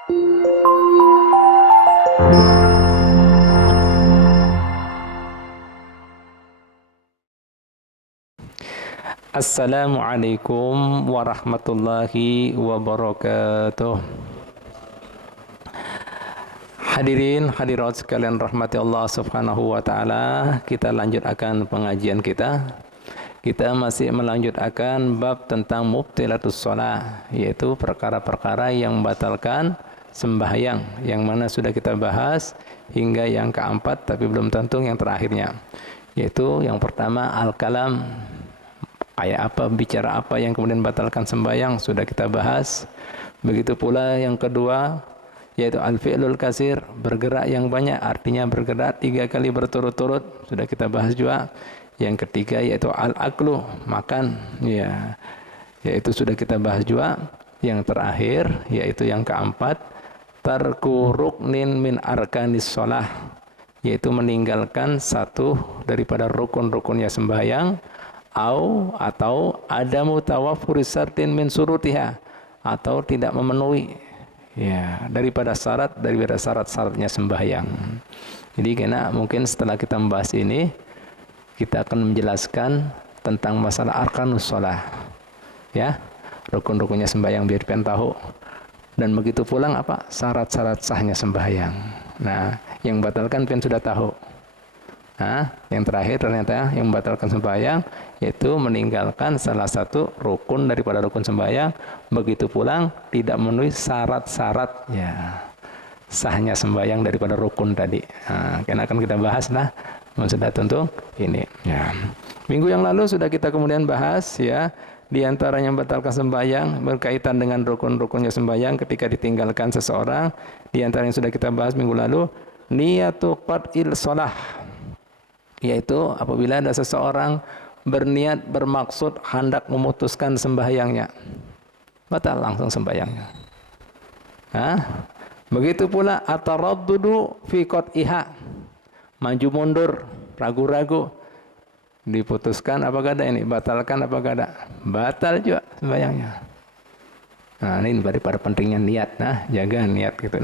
Assalamualaikum warahmatullahi wabarakatuh. Hadirin hadirat sekalian rahmati Allah Subhanahu wa taala, kita lanjut akan pengajian kita. Kita masih melanjut akan bab tentang mubtilatus shalah, yaitu perkara-perkara yang membatalkan sembahyang, yang mana sudah kita bahas hingga yang keempat, tapi belum tentu yang terakhirnya. Yaitu yang pertama al-kalam, kayak apa, bicara apa yang kemudian batalkan sembahyang, sudah kita bahas. Begitu pula yang kedua, yaitu al-fi'lul kasir, bergerak yang banyak, artinya bergerak 3 kali berturut-turut, sudah kita bahas juga. Yang ketiga yaitu al-aklu, makan, ya, yaitu sudah kita bahas juga. Yang terakhir yaitu yang keempat, tarku ruknin min arkanis shalah, yaitu meninggalkan satu daripada rukun-rukunnya sembahyang, atau ada mutawaffuri syartin min surutiha, atau tidak memenuhi daripada syarat-syaratnya sembahyang. Jadi karena mungkin setelah kita membahas ini, kita akan menjelaskan tentang masalah arkanus shalah, ya, rukun-rukunnya sembahyang biar kalian tahu. Dan begitu pulang apa syarat-syarat sahnya sembahyang. Nah, yang batalkan kalian sudah tahu. Nah, yang terakhir ternyata yang membatalkan sembahyang yaitu meninggalkan salah satu rukun daripada rukun sembahyang, begitu pulang tidak memenuhi syarat-syarat sahnya sembahyang daripada rukun tadi. Nah, karena akan kita bahas lah, sudah tentu ini. Ya. Minggu yang lalu sudah kita kemudian bahas ya, di antara yang membatalkan sembahyang berkaitan dengan rukun-rukunnya sembahyang ketika ditinggalkan seseorang. Di antara yang sudah kita bahas minggu lalu, niyatu qat'il shalah, yaitu apabila ada seseorang berniat, bermaksud, hendak memutuskan sembahyangnya, batal langsung sembahyangnya. Begitu pula ataraddudu fi qat'iha, maju mundur, ragu-ragu, diputuskan apakah ada ini, batalkan apakah ada, batal juga sembahyangnya. Nah, ini daripada pentingnya niat, jaga niat gitu.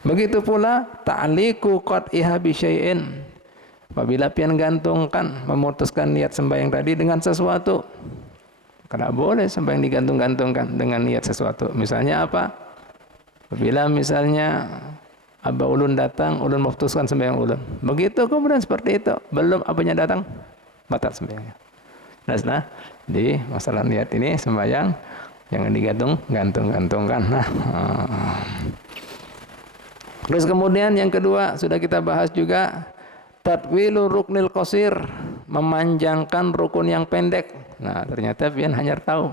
Begitu pula ta'liqu qat'iha bi syai'in, apabila pian gantungkan, memutuskan niat sembahyang tadi dengan sesuatu. Karena boleh sembahyang digantung-gantungkan dengan niat sesuatu. Misalnya apa? Apabila misalnya Abah Ulun datang, Ulun memutuskan sembahyang Ulun. Begitu kemudian seperti itu, belum abahnya datang, batal sembahyangnya. Nah, di masalah niat ini sembahyang jangan digantung-gantungkan. Terus kemudian yang kedua sudah kita bahas juga, tatwilu ruknil qasir, memanjangkan rukun yang pendek. Nah, ternyata pian hanya tahu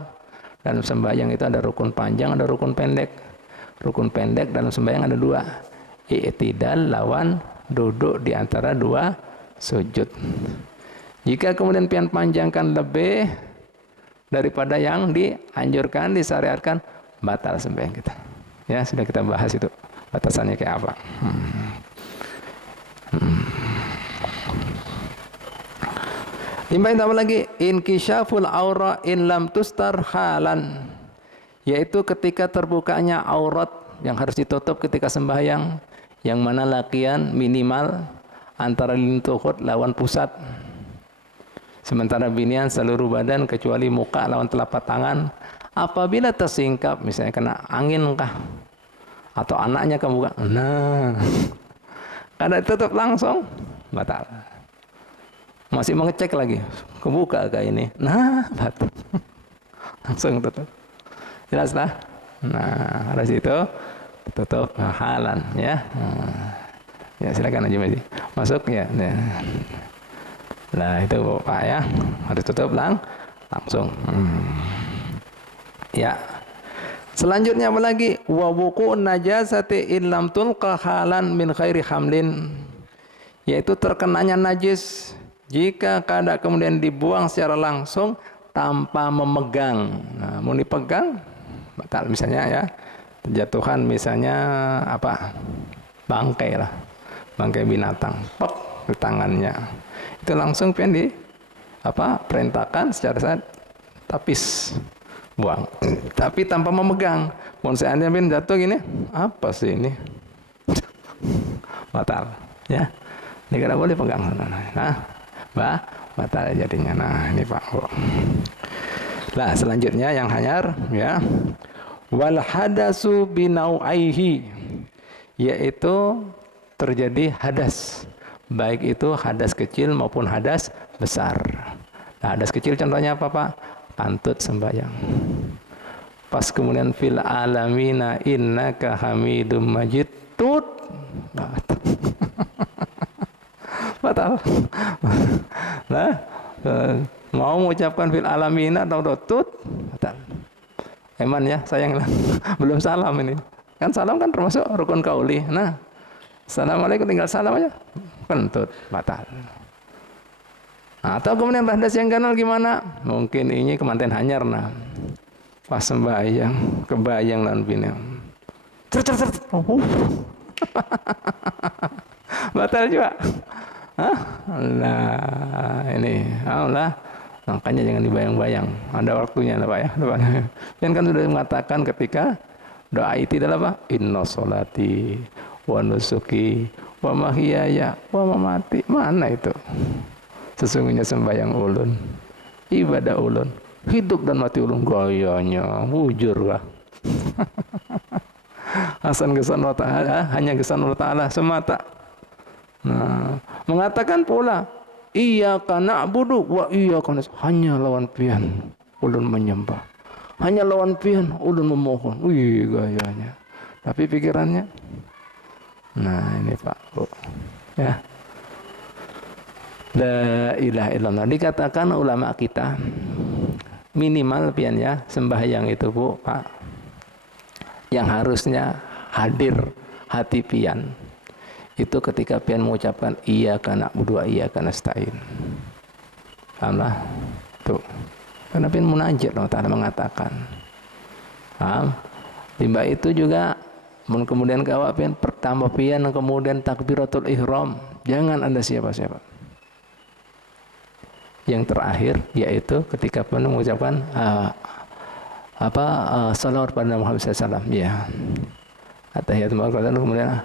dalam sembahyang itu ada rukun panjang, ada rukun pendek. Rukun pendek dalam sembahyang ada 2, i'tidal lawan duduk di antara 2 sujud. Jika kemudian pian panjangkan lebih daripada yang dianjurkan, disyariatkan, batal sembahyang kita. Ya, sudah kita bahas itu batasannya kayak apa. Tambah lagi, inkisyaful aura in lam tustar halan, yaitu ketika terbukanya aurat yang harus ditutup ketika sembahyang, yang mana lakian minimal antara lintuhut lawan pusat, sementara binian seluruh badan kecuali muka lawan telapak tangan. Apabila tersingkap, misalnya kena angin kah, atau anaknya ke muka, kada ditutup langsung, batal. Masih mengecek lagi, kebuka kayak ini, batal. Langsung tutup. Jelas lah. Nah, harus itu tutup halan, ya. Ya, silakan aja masuk ya. Nah, itu Pak ya, harus tutup langsung. Ya. Selanjutnya apa lagi? Wa wuqu'un najasati illam tulqa halan min khairi hamlin, yaitu terkenanya najis jika kada kemudian dibuang secara langsung tanpa memegang. Nah, mau dipegang batal, misalnya ya, jatuhan misalnya apa, bangkai lah, bangkai binatang, di tangannya, itu langsung pian di perintahkan secara tapis, buang. Tapi tanpa memegang. Mau seandainya pian jatuh gini, apa sih ini? Batal, ya. Ini tidak boleh pegang. Nah, batal jadinya. Nah, ini Pak. Nah, selanjutnya yang hanyar, ya. Wal hadasu binau'aihi, yaitu terjadi hadas, baik itu hadas kecil maupun hadas besar. Nah, hadas kecil contohnya apa Pak? Pantut sembahyang. Pas kemudian fil alamina innaka hamidum majid, tut, batal. Nah, mau mengucapkan fil alamina atau tut, batal. Eman ya, sayang belum salam ini. Kan salam kan termasuk rukun kauli. Nah, assalamualaikum tinggal salam aja, kentut, batal. Atau kemudian hadas yang ganal gimana? Mungkin ini kemanten hanyar nah. Pas sembahyang, kebayang lan bina. Batal juga. Hah? Nah, ini Allah. Makanya jangan dibayang-bayang. Ada waktunya lah Pak ya. Dan kan sudah mengatakan ketika doa itu adalah apa? Inna sholati wa nusuki wa mahyaya wa mamati. Mana itu? Sesungguhnya sembahyang ulun, ibadah ulun, hidup dan mati ulun, gayanya bujur lah. Hasan kesan Allah Ta'ala, hanya kesan Allah Ta'ala semata. Nah, mengatakan pula iyyaka na'budu wa iyyaka nasta'in, hanya lawan pian ulun menyembah, hanya lawan pian ulun memohon. Wih, gayanya. Tapi pikirannya, nah ini Pak Bu, ya. La ilaha illallah. Dikatakan ulama kita minimal pian ya sembahyang itu Bu Pak, yang harusnya hadir hati pian itu ketika pian mengucapkan iyyaka na'budu wa iyyaka nasta'in. Pahamlah? Tuh. Karena pian munajat Allah Ta'ala mengatakan. Paham? Timba itu juga kemudian kawak pian pertama pian kemudian takbiratul ihram. Jangan ada siapa-siapa. Yang terakhir yaitu ketika pian mengucapkan salawat pada Muhammad SAW. Ya. At-tahiyatul kemudian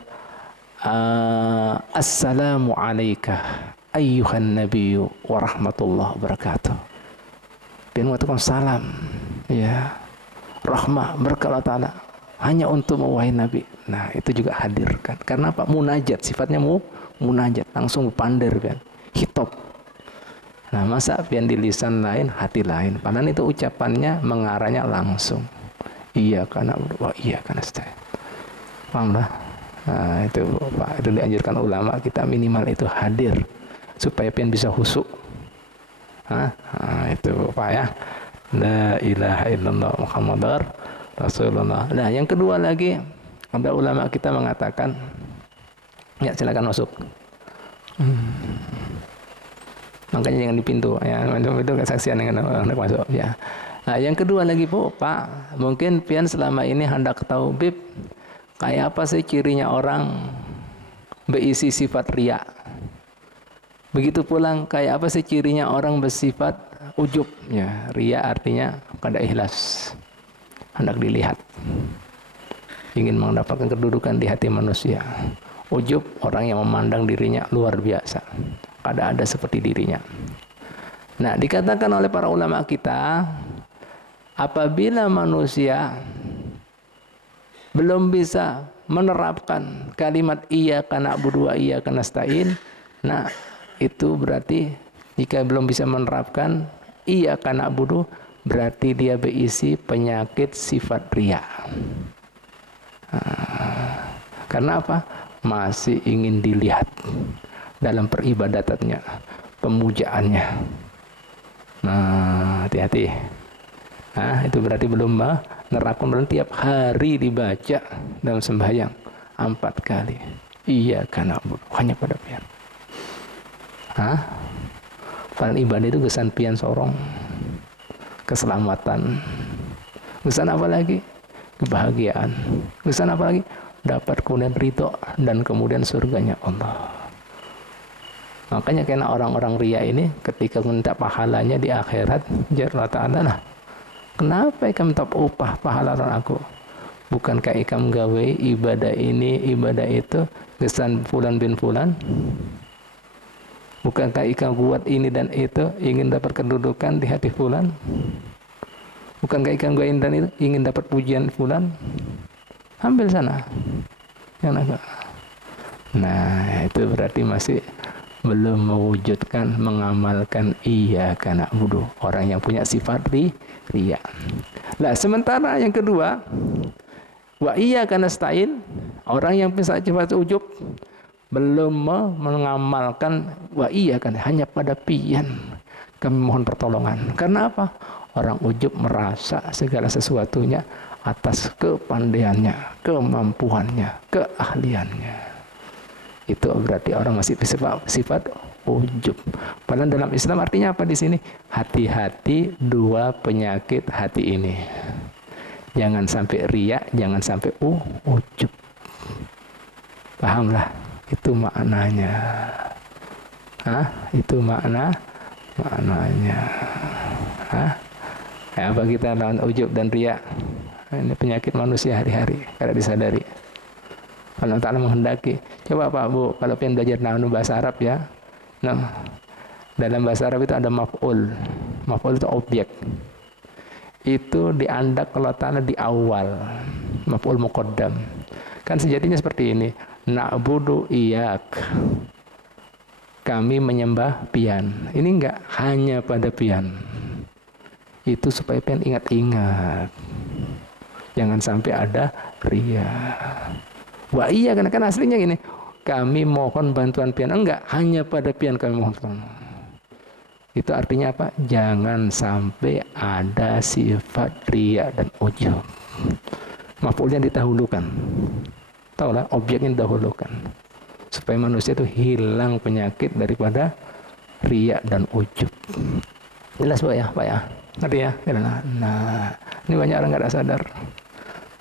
assalamu alayka ayyuhan nabiyyu wa rahmatullahi wabarakatuh. Dan mengatakan salam, ya, rahmah berkah Allah Ta'ala hanya untuk wahai Nabi. Nah, itu juga hadirkan. Karena apa? Munajat, sifatnya munajat, langsung pandir kan, hitop. Nah, masa pian di lisan lain, hati lain. Padahal itu ucapannya mengarahnya langsung. Iya karena wah iya karena nasta'in. Paham lah? Nah, itu Pak, itu dianjurkan ulama kita minimal itu hadir supaya pian bisa khusyuk. Nah, itu Pak ya. La ilaha illallah Muhammadar Rasulullah. Nah, yang kedua lagi ada ulama kita mengatakan, ya silakan masuk. Makanya jangan di pintu ya, itu kesaksian dengan hendak masuk ya. Nah, yang kedua lagi Bu Pak, mungkin pian selama ini hendak tahu Bib, kayak apa sih cirinya orang berisi sifat riya? Begitu pulang, kayak apa sih cirinya orang bersifat ujub? Ya, riya artinya kada ikhlas, hendak dilihat, ingin mendapatkan kedudukan di hati manusia. Ujub orang yang memandang dirinya luar biasa, kada ada seperti dirinya. Nah, dikatakan oleh para ulama kita, apabila manusia belum bisa menerapkan kalimat iyyaka na'budu wa iyyaka nasta'in, nah itu berarti jika belum bisa menerapkan iyyaka na'budu, berarti dia berisi penyakit sifat riya. Karena apa? Masih ingin dilihat dalam peribadatannya, pemujaannya. Nah, hati-hati. Nah, itu berarti belum menerapkan, berarti tiap hari dibaca dalam sembahyang 4 kali. Iyyaka na'budu, hanya pada pian. Padahal ibadah itu kesan pian sorong, keselamatan. Kesan apa lagi? Kebahagiaan. Kesan apa lagi? Dapat kemudian ridho dan kemudian surganya Allah. Makanya karena orang-orang riya ini ketika minta pahalanya di akhirat, jar Allah Ta'ala, nah, Kenapa ikam tak upah pahala aku? Bukankah ikam gawe ibadah ini, ibadah itu, kesan fulan bin fulan? Bukankah ikam buat ini dan itu, ingin dapat kedudukan di hati fulan? Bukankah ikam gawe ini dan itu, ingin dapat pujian fulan? Ambil sana. Nah, itu berarti masih belum mewujudkan, mengamalkan iyyaka na'budu. Orang yang punya sifat riya. Nah, sementara yang kedua, wa iyyaka nasta'in, orang yang punya sifat ujub, belum mengamalkan wa iyyaka, hanya pada pian kami mohon pertolongan. Karena apa? Orang ujub merasa segala sesuatunya atas kepandaiannya, kemampuannya, keahliannya. Itu berarti orang masih sifat ujub. Padahal dalam Islam artinya apa di sini? Hati-hati dua penyakit hati ini. Jangan sampai riya, jangan sampai ujub. Pahamlah? Itu maknanya. Itu maknanya. Apa kita lawan ujub dan riya? Ini penyakit manusia hari-hari, kada disadari. Allah Ta'ala menghendaki. Coba Pak Bu, kalau pengen belajar nahwu bahasa Arab ya. Nah, dalam bahasa Arab itu ada maf'ul. Maf'ul itu objek. Itu diandak Allah Ta'ala di awal. Maf'ul muqaddam. Kan sejatinya seperti ini. Na'budu iyyak. Kami menyembah pian. Ini enggak hanya pada pian. Itu supaya pian ingat-ingat. Jangan sampai ada riya. Wah iya, kan aslinya gini, kami mohon bantuan pian, enggak hanya pada pian kami mohon. Itu artinya apa? Jangan sampai ada sifat riya dan ujub. Maf'ulnya didahulukan. Taulah, objeknya didahulukan. Supaya manusia itu hilang penyakit daripada riya dan ujub. Jelas Pak ya? Ngerti ya? Nah, ini banyak orang nggak sadar.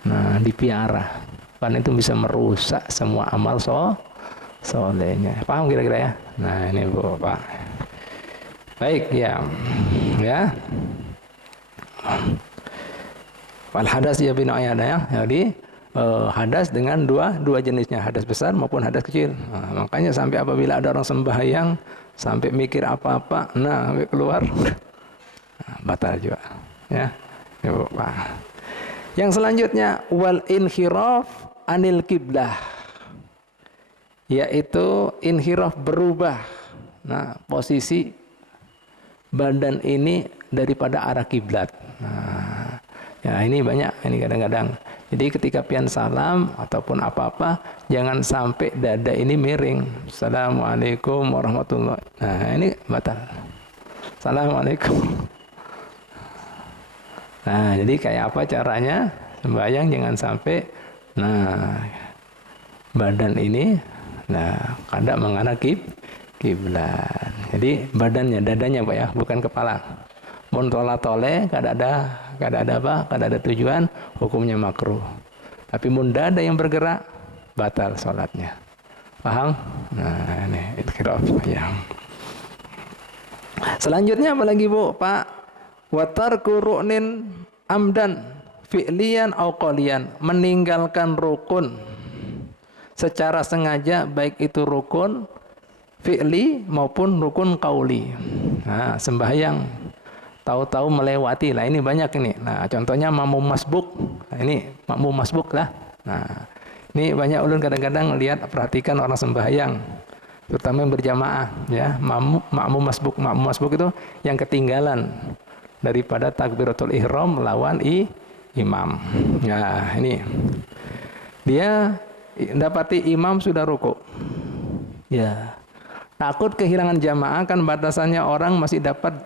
Nah, dipiara. Karena itu bisa merusak semua amal solehnya. Paham kira-kira ya? Nah ini Bu, Pak. Baik ya. Wal hadas ya bin ayana ya. Jadi hadas dengan dua jenisnya, hadas besar maupun hadas kecil. Nah, makanya sampai apabila ada orang sembahyang sampai mikir apa-apa, sampai keluar batal juga. Ya. Ini Bu, Pak. Yang selanjutnya wal inhiraf anil kiblah, yaitu inhiraf berubah. Nah, posisi badan ini daripada arah kiblat. Nah, ya ini banyak ini kadang-kadang. Jadi ketika pian salam ataupun apa-apa, jangan sampai dada ini miring. Assalamualaikum warahmatullahi. Nah, ini batal. Assalamualaikum. Nah, jadi kayak apa caranya sembahyang jangan sampai badan ini kada mengarah kiblat. Jadi badannya, dadanya Pak ya, bukan kepala. Mun tola-tole kada ada tujuan, hukumnya makruh. Tapi mun dada yang bergerak batal salatnya. Paham? Nah, ini ikhtilaf ya. Selanjutnya apa lagi Bu, Pak? Wa tarku ru'nin amdan fi'liyan au qaliyan, meninggalkan rukun secara sengaja, baik itu rukun fi'li maupun rukun qauli. Nah, sembahyang tahu-tahu melewati. Nah, ini banyak ini. Nah, contohnya makmum masbuk. Nah, ini makmum masbuk lah. Nah, ini banyak ulun kadang-kadang lihat, perhatikan orang sembahyang, terutama yang berjamaah ya, makmum masbuk itu yang ketinggalan daripada takbiratul ihram melawan imam. Nah, ini dia dapati imam sudah ruku. Ya. Takut kehilangan jamaah, kan batasannya orang masih dapat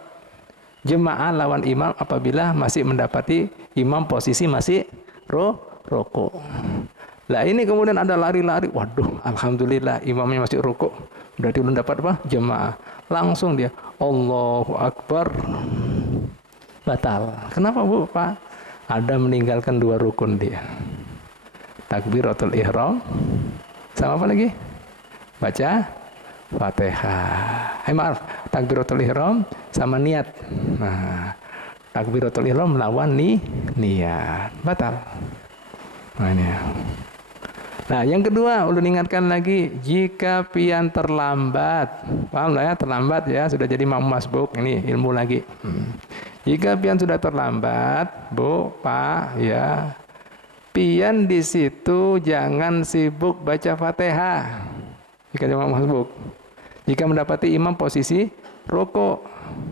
jemaah lawan imam apabila masih mendapati imam posisi masih ruku. Lah ini kemudian ada lari-lari. Waduh, alhamdulillah imamnya masih ruku. Berarti belum dapat apa? Jemaah. Langsung dia Allahu Akbar. Batal. Kenapa Bu, Pak? Ada meninggalkan dua rukun dia. Takbiratul ihram sama apa lagi? Baca Fatihah. Maaf, takbiratul ihram sama niat. Nah, takbiratul ihram melawan niat, batal. Nah, ini. Nah, yang kedua, ulun ingatkan lagi, jika pian terlambat, paham lah ya, terlambat ya, sudah jadi makmum masbuk, ini ilmu lagi. Jika pian sudah terlambat, Bu, Pak, ya, pian di situ jangan sibuk baca Fatihah. Jika jadi makmum masbuk, jika mendapati imam posisi rukuk,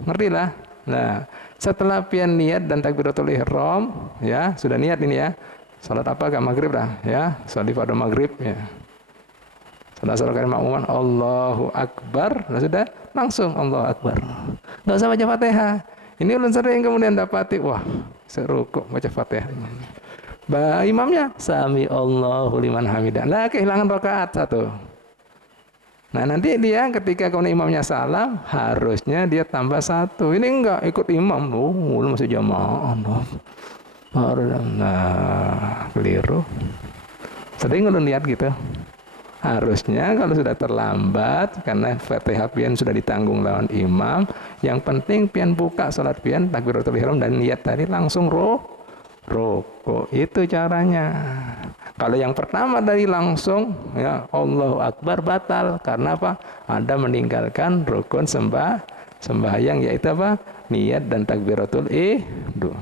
ngerti lah. Nah, setelah pian niat dan takbiratul ihram, ya, sudah niat ini ya. Salat apa agak maghrib dah, ya. Salat pada maghrib, ya. Sudah salat kalimat makmuman, Allahu Akbar, sudah langsung Allahu Akbar. Enggak usah baca Fatihah. Ini ulun sering kemudian dapati, wah, serukuk baca Fatihah. Imamnya sami Allahu liman hamidah. Lah kehilangan rakaat satu. Nah, nanti dia ketika kemudian imamnya salam, harusnya dia tambah satu. Ini enggak ikut imam, masih jamaah. Nah, keliru. Sering ulun lihat gitu. Harusnya kalau sudah terlambat karena Fatihah pian sudah ditanggung lawan imam, yang penting pian buka salat pian takbiratul ihram dan niat tadi langsung rukuk. Itu caranya. Kalau yang pertama dari langsung ya Allahu Akbar batal karena apa? Ada meninggalkan rukun sembahyang yaitu apa? Niat dan takbiratul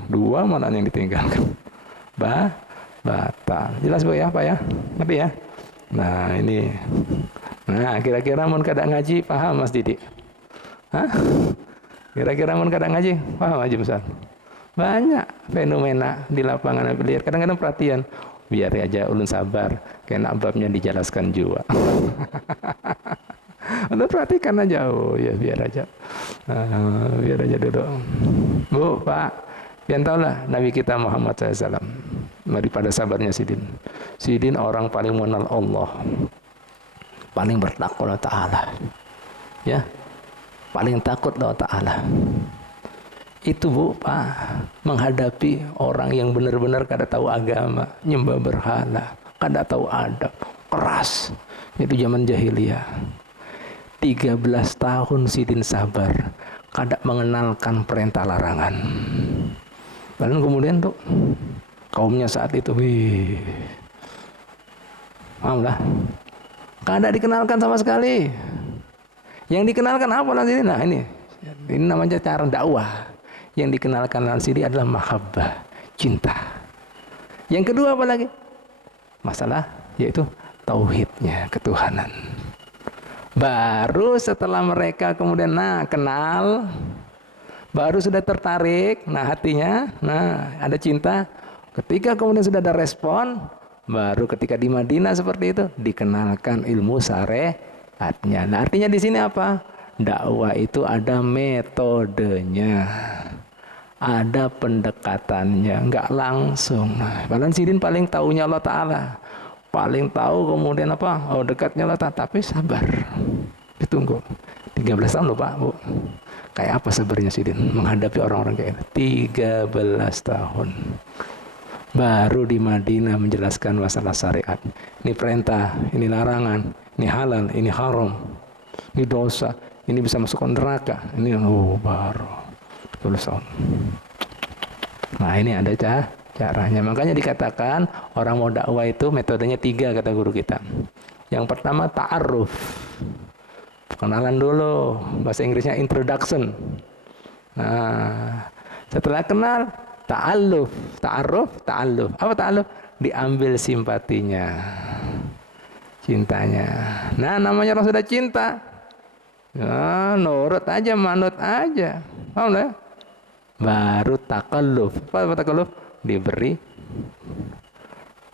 dua mana yang ditinggalkan. Batal. Jelas Bu ya, Pak ya? Ngerti ya? Nah, ini. Nah, kira-kira mun kada ngaji paham Mas Didi? Hah? Kira-kira mun kada ngaji paham aja Ustaz? Banyak fenomena di lapangan lihat. Kadang-kadang perhatian, biar aja ulun sabar, kena babnya dijelaskan juga. Ulun perhatikan aja, oh ya biar aja duduk. Bu, Pak, pian tahu lah Nabi kita Muhammad SAW. Daripada sabarnya Sidin. Sidin orang paling mengenal Allah, paling bertakwa Ta'ala, ya, paling takut Allah Ta'ala. Itu Bu, Pak, menghadapi orang yang benar-benar kada tahu agama, nyembah berhala, kada tahu adab, keras. Itu zaman jahiliyah. 13 tahun Sidin sabar, kada mengenalkan perintah larangan. Lalu kemudian tuh kaumnya saat itu, lah, kada dikenalkan sama sekali. Yang dikenalkan apa nanti? Nah ini namanya cara dakwah. Yang dikenalkan dalam sini adalah mahabbah, cinta. Yang kedua apa lagi? Masalah yaitu tauhidnya, ketuhanan. Baru setelah mereka kemudian kenal, baru sudah tertarik, hatinya, ada cinta. Ketika kemudian sudah ada respon, baru ketika di Madinah seperti itu dikenalkan ilmu syariatnya. Nah, artinya di sini apa? Dakwah itu ada metodenya, ada pendekatannya, enggak langsung. Padahal Sidin paling tahunya Allah Ta'ala, paling tahu kemudian apa? Oh, dekatnya Allah Ta'ala, tapi sabar, ditunggu. 13 tahun loh Pak, Bu. Kayak apa sabarnya Sidin menghadapi orang-orang kayak itu? 13 tahun. Baru di Madinah menjelaskan masalah syariat. Ini perintah, ini larangan, ini halal, ini haram, ini dosa, ini bisa masuk neraka. Ini baru 10 tahun. Nah, ini ada caranya. Makanya dikatakan orang mau dakwah itu metodenya 3 kata guru kita. Yang pertama ta'aruf. Kenalan dulu. Bahasa Inggrisnya introduction. Nah, setelah kenal ta'alluf, ta'aruf, ta'alluf. Apa ta'alluf? Diambil simpatinya, cintanya. Nah, namanya orang sudah cinta, nurut aja, manut aja. Paham ya? Baru takalluf. Apa takalluf? Diberi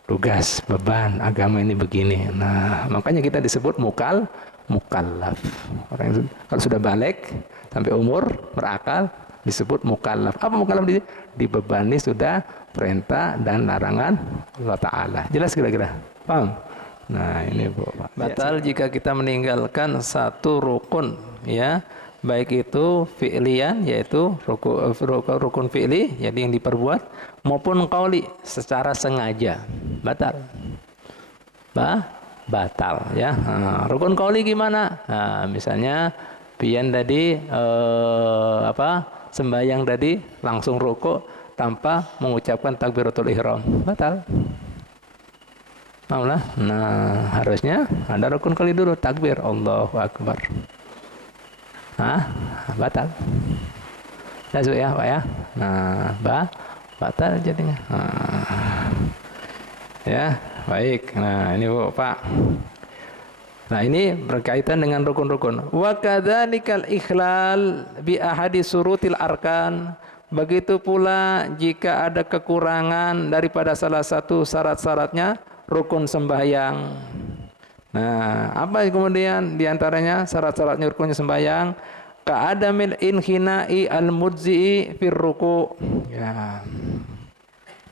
tugas, beban, agama ini begini. Nah, makanya kita disebut mukallaf. Orang yang kalau sudah balik sampai umur berakal disebut mukallaf. Apa mukallaf? Dibebani sudah perintah dan larangan Allah Ta'ala. Jelas kira-kira? Paham? Nah, ini Bu. Batal jika kita meninggalkan satu rukun, ya. Baik itu fi'liyan, yaitu rukun fi'li, jadi yang diperbuat, maupun qauli, secara sengaja. Batal. Batal, ya. Rukun qauli gimana? Nah, misalnya pian tadi sembahyang tadi langsung rukuk tanpa mengucapkan takbiratul ihram, batal. Nah, harusnya ada rukun kali dulu, takbir Allahu Akbar. Batal. Ya Pak ya. Nah, batal jadinya. Ya, baik. Nah, ini Bu, Pak. Nah, ini berkaitan dengan rukun-rukun. Wa kadzalikal ikhlal bi ahadi surutil arkan. Begitu pula jika ada kekurangan daripada salah satu syarat-syaratnya rukun sembahyang. Nah, apa kemudian diantaranya syarat-syaratnya rukun sembahyang? Ka'adamil inhina'i al-mujzi'i fir ruku'. Ya.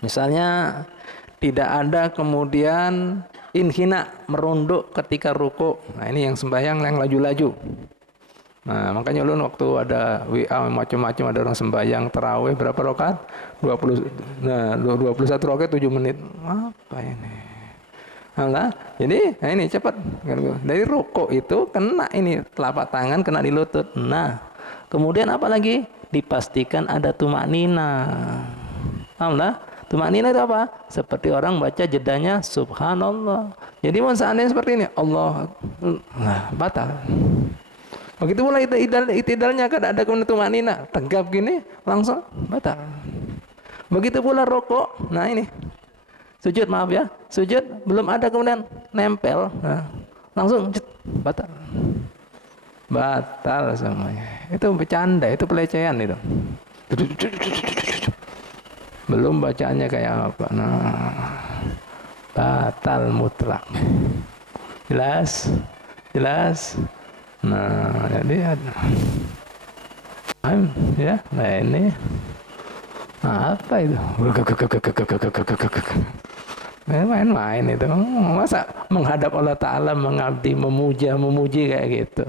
Misalnya tidak ada kemudian inhina, merunduk ketika ruku'. Nah, ini yang sembahyang yang laju-laju. Nah, makanya ulun waktu ada WA macam-macam, ada orang sembahyang tarawih berapa rakaat? 21 rakaat 7 menit. Apa ini? Nah, jadi ini cepat. Dari rukuk itu kena ini telapak tangan kena di lutut. Nah, kemudian apa lagi? Dipastikan ada tumaknina. Alhamdulillah. Tumaknina itu apa? Seperti orang baca jedanya subhanallah. Jadi mau seandainya seperti ini, Allah, nah, batal. Begitu pula itidalnya kan ada kemudian tumaknina, tegap gini, langsung batal. Begitu pula rukuk. Nah, ini. Sujud, maaf ya, sujud belum ada kemudian nempel, nah, langsung batal, batal semuanya. Itu bercanda, itu pelecehan itu. Belum bacaannya kayak apa, nah, batal mutlak. Jelas, jelas. Nah, jadi ya, nah ini apa itu? Main-main itu. Masa menghadap Allah Ta'ala, mengabdi, memuji kayak gitu?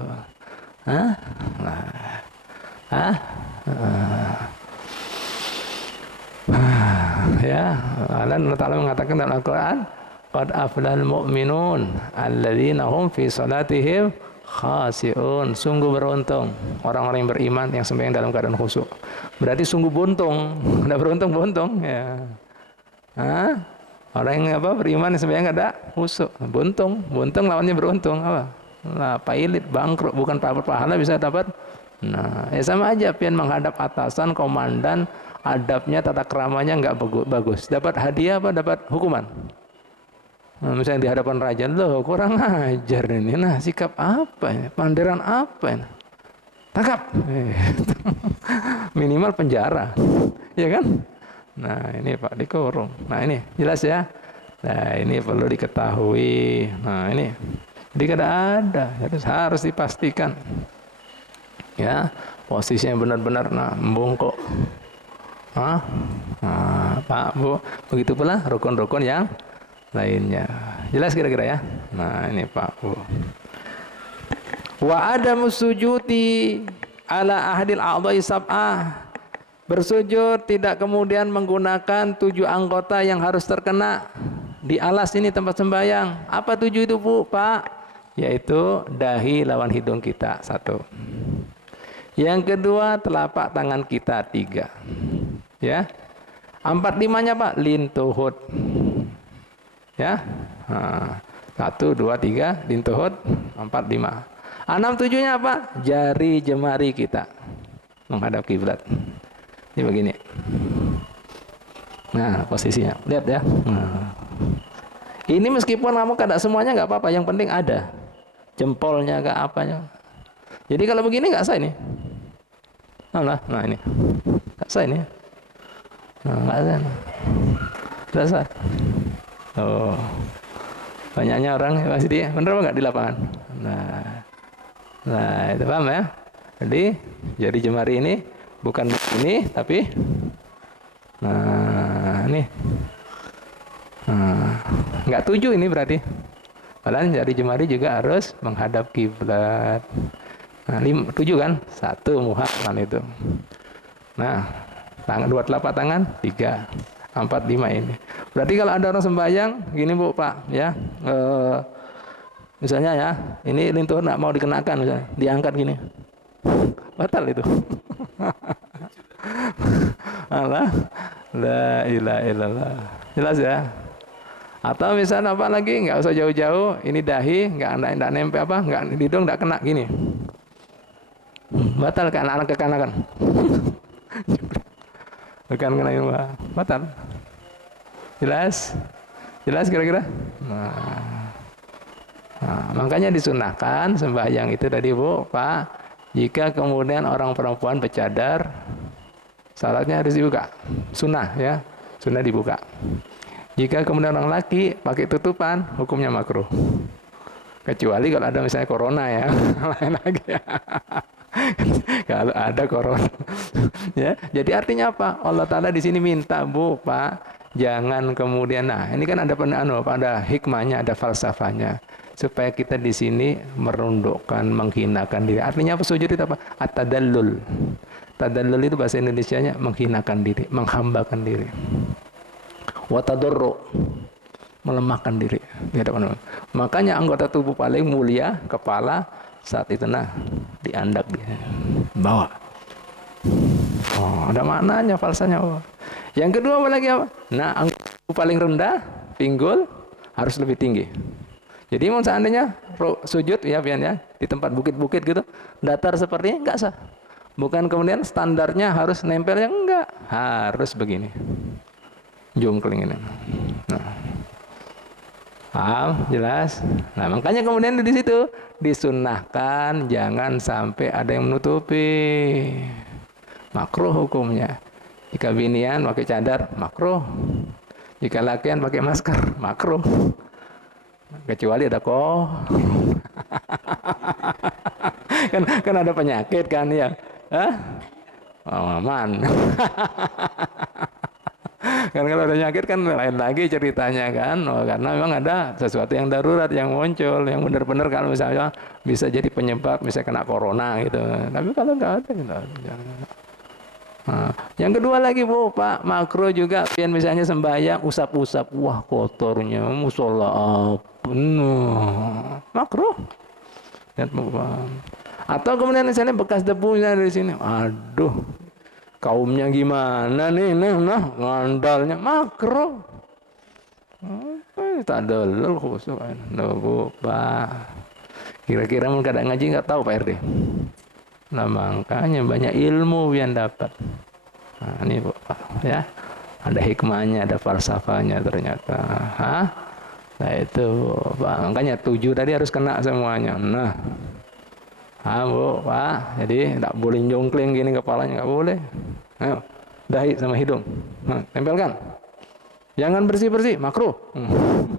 Ya, Allah Ta'ala mengatakan dalam Al-Quran, qad aflal mu'minun alladzina hum fi salatihim khasi'un. Sungguh beruntung orang-orang yang beriman yang sembahyang dalam keadaan khusyuk. Berarti sungguh buntung. Enggak beruntung-buntung ya. Orang yang beriman yang sembahyang ada khusyuk. Buntung lawannya beruntung apa? Nah, pailit, bangkrut, bukan dapat pahala bisa dapat. Nah, ya sama aja pian menghadap atasan, komandan, adabnya, tata keramanya enggak bagus. Dapat hadiah apa dapat hukuman? Nah, misalnya di hadapan raja, loh kurang ajar ini. Nah, sikap apa ini? Panderan apa ini? Tangkap. Minimal penjara. Ya kan? Nah, ini Pak dikurung. Nah, ini jelas ya. Nah, ini perlu diketahui. Nah, ini jadi ada, harus dipastikan. Ya, posisinya benar-benar membungkuk. Pak, Bu, begitu pula rukun-rukun yang lainnya. Jelas kira-kira ya? Nah, ini Pak, Bu. Wa adamu sujudi ala ahdil a'dha'i sab'ah. Bersujud tidak kemudian menggunakan 7 anggota yang harus terkena di alas ini tempat sembahyang. Apa 7 itu, Bu, Pak? Yaitu dahi lawan hidung kita 1. Yang kedua telapak tangan kita 3. Ya. 4-5-nya, Pak, lintuhut. Ya. 1, 2, 3 lintuhut, 4, 5. 6, 7-nya apa? Jari jemari kita menghadap kiblat. Ini begini. Nah, posisinya. Lihat ya. Ini meskipun kamu kada semuanya nggak apa-apa, yang penting ada. Jempolnya ke apanya. Jadi kalau begini nggak sah ini. Nah ini. Nggak sah ini. Nggak sah. Nggak sah. Oh. Banyaknya orang pasti dia. Bener apa nggak di lapangan? Nah, itu paham ya? Jadi jari jemari ini bukan ini tapi ini nggak 7 ini berarti. Padahal jari jemari juga harus menghadap kiblat. 7 kan? 1 muhammad itu. Nah, 2 telapak tangan 3, 4, 5 ini. Berarti kalau ada orang sembahyang gini, Bu, Pak, ya. Misalnya ya, ini lintuh nggak mau dikenakan misalnya, diangkat gini. Batal itu. Allah, la ilaha illallah. Jelas ya? Atau misalnya apa lagi, nggak usah jauh-jauh, ini dahi, nggak nempel apa, nggak hidung, nggak kena gini. Batal kan anak kekanakan. Bukan kena ilmu, batal. Jelas? Jelas kira-kira? Nah, makanya disunahkan sembahyang itu tadi Bu, Pak. Jika kemudian orang perempuan bercadar, salatnya harus dibuka. Sunnah ya, sunnah dibuka. Jika kemudian orang laki pakai tutupan, hukumnya makruh. Kecuali kalau ada misalnya corona ya, lain lagi ya. Kalau ada corona, ya. Jadi artinya apa? Allah Taala di sini minta Bu, Pak, jangan kemudian. Nah, ini kan ada hikmahnya, ada falsafahnya, supaya kita di sini merundukkan, menghinakan diri. Artinya apa sujud itu apa? At-tadallul. Tadallul itu bahasa Indonesianya menghinakan diri, menghambakan diri. Watadorro, melemahkan diri. Makanya anggota tubuh paling mulia kepala saat itu diandak dia, bawa. Oh, ada maknanya, falsanya. Oh. Yang kedua apa lagi apa? Nah, anggota tubuh paling rendah, pinggul harus lebih tinggi. Jadi mau seandainya sujud ya pian ya di tempat bukit-bukit gitu, datar seperti ini enggak sah. Bukan kemudian standarnya harus nempel yang enggak, harus begini. Jungkling ini. Nah. Paham? Jelas? Nah, makanya kemudian di situ disunnahkan jangan sampai ada yang menutupi. Makruh hukumnya. Jika binian pakai cadar, makruh. Jika lakian pakai masker, makruh. Kecuali ada kan ada penyakit kan ya. Hah? Oh, aman. Kan kalau ada penyakit kan lain lagi ceritanya kan. Oh, karena memang ada sesuatu yang darurat yang muncul, yang benar-benar kalau misalnya bisa jadi penyebab, misalnya kena corona gitu. Tapi kalau nggak ada, jangan. Nah, yang kedua lagi Bu, Pak, makro juga misalnya sembahyang usap-usap, wah kotornya musola penuh, makro. Atau kemudian misalnya bekas debunya dari sini, aduh, kaumnya gimana nih, nah ngandalnya makro. Tak delul khusus, Bu, Pak. Kira-kira mau kadang ngaji nggak tahu Pak RD. Nah makanya banyak ilmu yang dapat. Nah ini Bu, ya ada hikmahnya, ada falsafahnya ternyata. Hah? Nah itu Pak, makanya 7 tadi harus kena semuanya. Nah, Bu, Pak, jadi tidak boleh jongkling gini kepalanya, nggak boleh. Ayo, dahi sama hidung, nah, tempelkan. Jangan bersih-bersih, makruh.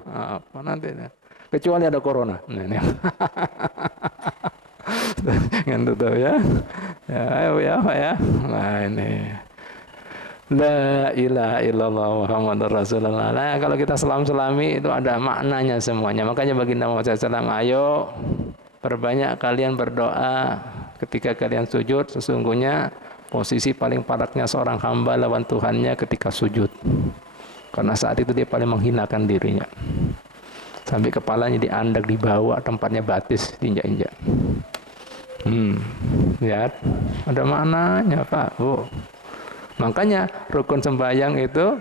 Apa nanti? Kecuali ada corona. Nah, ini. Ngantuk tahu ya. Ya, ayo ya, Pak ya. Nah, ini. La ilaha illallah Muhammadur Rasulullah. Nah, kalau kita selam-selami itu ada maknanya semuanya. Makanya baginda Muhammad SAW, ayo perbanyak kalian berdoa ketika kalian sujud. Sesungguhnya posisi paling paraknya seorang hamba lawan Tuhannya ketika sujud. Karena saat itu dia paling menghinakan dirinya. Sampai kepalanya diandak, dibawa, tempatnya batis, diinjak-injak. Lihat, ada maknanya Pak, Bu. Makanya rukun sembahyang itu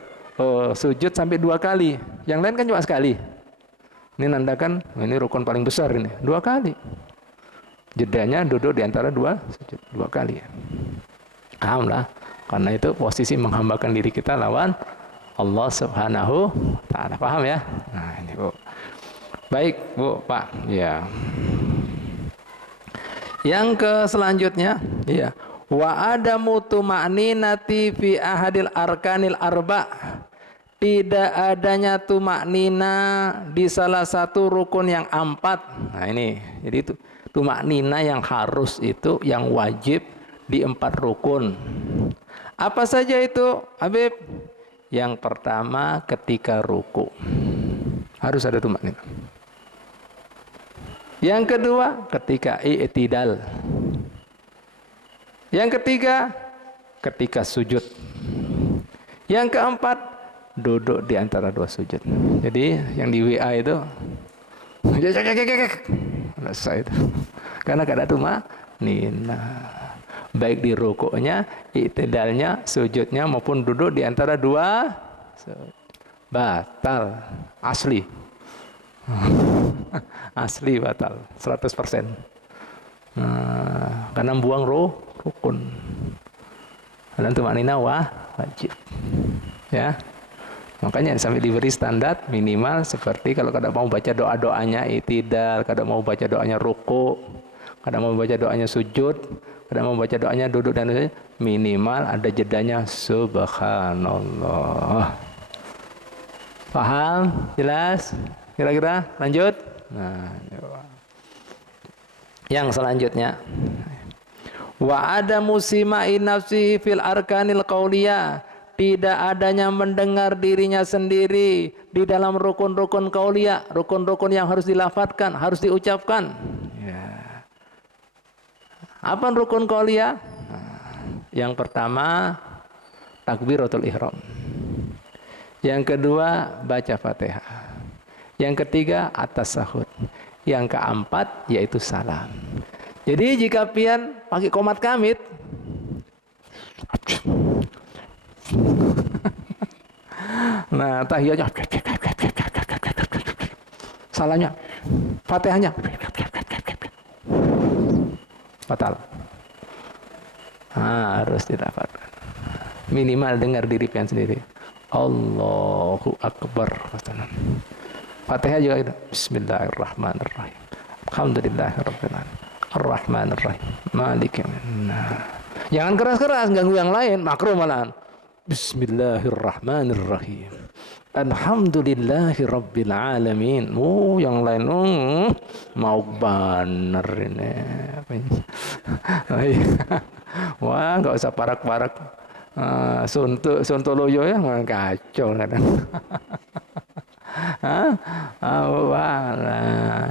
sujud sampai 2 kali. Yang lain kan cuma sekali. Ini nandakan ini rukun paling besar ini, 2 kali. Jedanya duduk di antara 2 sujud, 2 kali. Paham lah. Karena itu posisi menghambakan diri kita lawan Allah Subhanahu wa Ta'ala. Paham ya? Nah, ini Bu. Baik, Bu, Pak. Ya. Yang ke selanjutnya, ya. Wa adamu tuma'ninati fi ahadil arkanil arba. Tidak adanya tumaknina di salah satu rukun yang 4. Nah ini, jadi itu tumaknina yang harus itu, yang wajib di 4 rukun. Apa saja itu, Habib? Yang pertama ketika ruku harus ada tumaknina. Yang kedua ketika i'tidal. Yang ketiga ketika sujud. Yang keempat duduk di antara 2 sujud. Jadi yang di WA itu selesai itu. Karena gak ada tumaknina. baik di rukuknya, i'tidalnya, sujudnya maupun duduk di antara dua batal asli. Asli batal 100%. Karena buang rukun. Dan tumanina wajib. Ya. Makanya sampai diberi standar minimal seperti kalau mau baca doa-doanya i'tidal, kalau mau baca doanya ruku, kalau mau baca doanya sujud, kalau mau baca doanya duduk dan lain-lain, minimal ada jedanya subhanallah. Paham? Jelas? Kira-kira lanjut? Nah, yang selanjutnya, wa ada musima'i nafsihi fil arkanil qauliyah, tidak adanya mendengar dirinya sendiri di dalam rukun-rukun qauliyah, rukun-rukun yang harus dilafadzkan, harus diucapkan. Ya. Apa rukun qauliyah? Yang pertama takbiratul ihram. Yang kedua baca Fatihah. Yang ketiga at-tasyahud. Yang keempat yaitu salam. Jadi jika pian pakai qomat kamit, nah tahiyatnya, salamnya, Fatihahnya batal. Harus didapatkan. Minimal dengar diri pian sendiri. Allahu Akbar. Fatihah juga itu. Bismillahirrahmanirrahim. Alhamdulillahirabbil alamin. Ar-Rahmanir-Rahim. Maliki yaumiddin. Jangan keras-keras ganggu yang lain, makruh malahan. Bismillahirrahmanirrahim. Alhamdulillahirabbil alamin. Yang lain mau bener ini. Wah, enggak usah parak-parak. Sontoloyo ya, kacau kadang.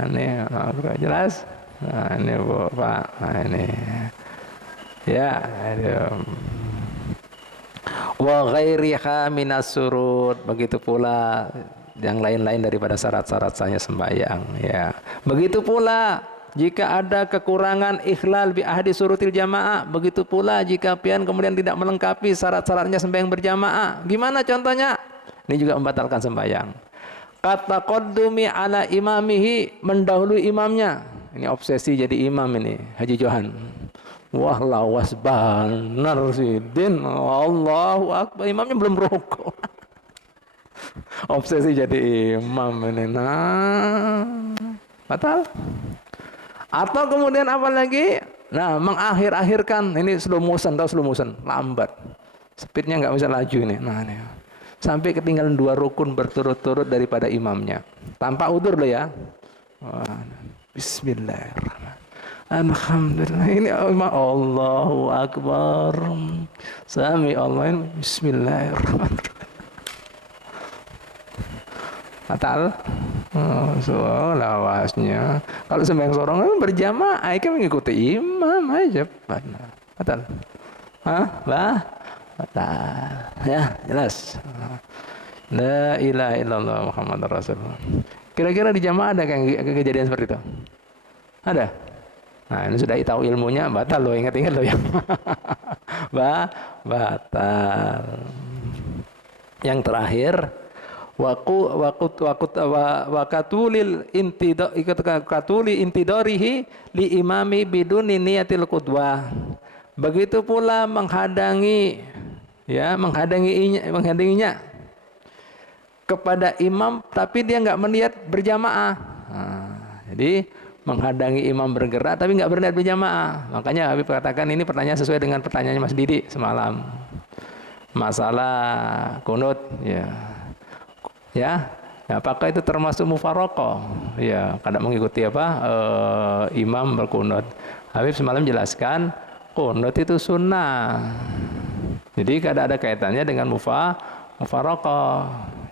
Ini jelas. Nah, ini Pak, ini ya, wa ghairiha minas surut, begitu pula yang lain-lain daripada syarat-syarat saya sembahyang, ya. Begitu pula jika ada kekurangan ikhlal bi ahdi surutil jamaah, begitu pula jika pian kemudian tidak melengkapi syarat-syaratnya sembahyang berjamaah. Gimana contohnya? Ini juga membatalkan sembahyang. Kata qaddumi ala imamihi, mendahului imamnya. Ini obsesi jadi imam ini, Haji Johan. Wah, lawas benar sih Din. Allahu Akbar, imamnya belum rukuk. Obsesi jadi imam ini. Nah, batal. Atau kemudian apa lagi? Nah, mengakhir-akhirkan, ini slow motion, tahu slow motion, lambat. Speednya nggak bisa laju ini. Nah, ini. Sampai ketinggalan 2 rukun berturut-turut daripada imamnya. Tanpa udzur loh ya. Wah. Bismillahirrahmanirrahim. Alhamdulillah, ini Allahu Akbar. Sami Allah. Bismillahirrahmanirrahim. Batal. Lawasnya. Kalau sembahyang seorang berjamaah, kan mengikuti imam aja. Batal. Batal. Ya, jelas. La ilaha illallah Muhammadur Rasulullah. Kira-kira di jamaah ada kejadian seperti itu? Ada? Nah, ini sudah tahu ilmunya, batal loh, ingat-ingat loh ya. Batal. Yang terakhir, wakatuli intidorihi li imami biduni niyatil qudwah. Begitu pula menghadanginya kepada imam tapi dia nggak berniat berjamaah. Jadi menghadangi imam bergerak tapi nggak berniat berjamaah. Makanya Habib katakan ini pertanyaan sesuai dengan pertanyaannya Mas Didi semalam. Masalah kunut, ya, apakah itu termasuk mufaraqah? Ya, kadang mengikuti imam berkunut. Habib semalam jelaskan kunut itu sunnah. Jadi kadang ada kaitannya dengan mufaraqah.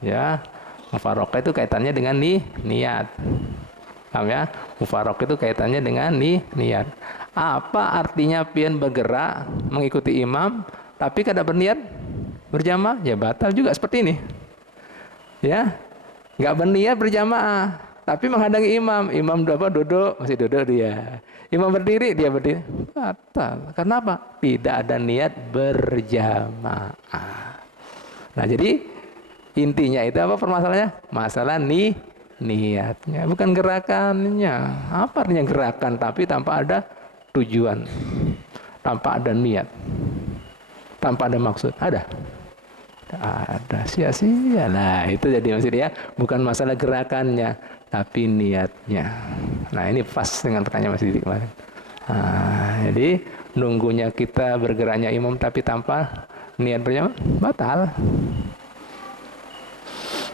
Ya, mufaraqah itu kaitannya dengan niat. Paham ya? Mufaraqah itu kaitannya dengan niat. Apa artinya pian bergerak mengikuti imam tapi kada berniat berjamaah? Ya batal juga seperti ini. Ya, nggak berniat berjamaah. tapi menghadangi imam. Imam duduk, masih duduk dia. Imam berdiri, dia berdiri. Batal. Karena apa? Tidak ada niat berjamaah. Nah, jadi intinya itu apa permasalahannya? Masalah niatnya, bukan gerakannya. Apa artinya gerakan tapi tanpa ada tujuan, tanpa ada niat, tanpa ada maksud? Ada sia-sia. Nah, itu jadi maksudnya bukan masalah gerakannya tapi niatnya. Nah, ini pas dengan pertanyaan Mas Didi kemarin. Nah, jadi nunggunya kita bergeraknya imam tapi tanpa niat berjamaah batal.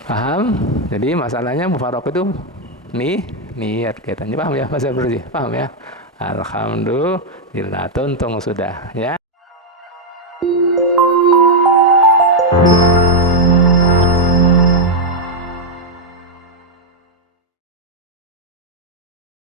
Paham? Jadi masalahnya mufaraq itu niat kaitannya. Paham ya Mas Abdul? Paham ya? Alhamdulillah, tuntung sudah ya.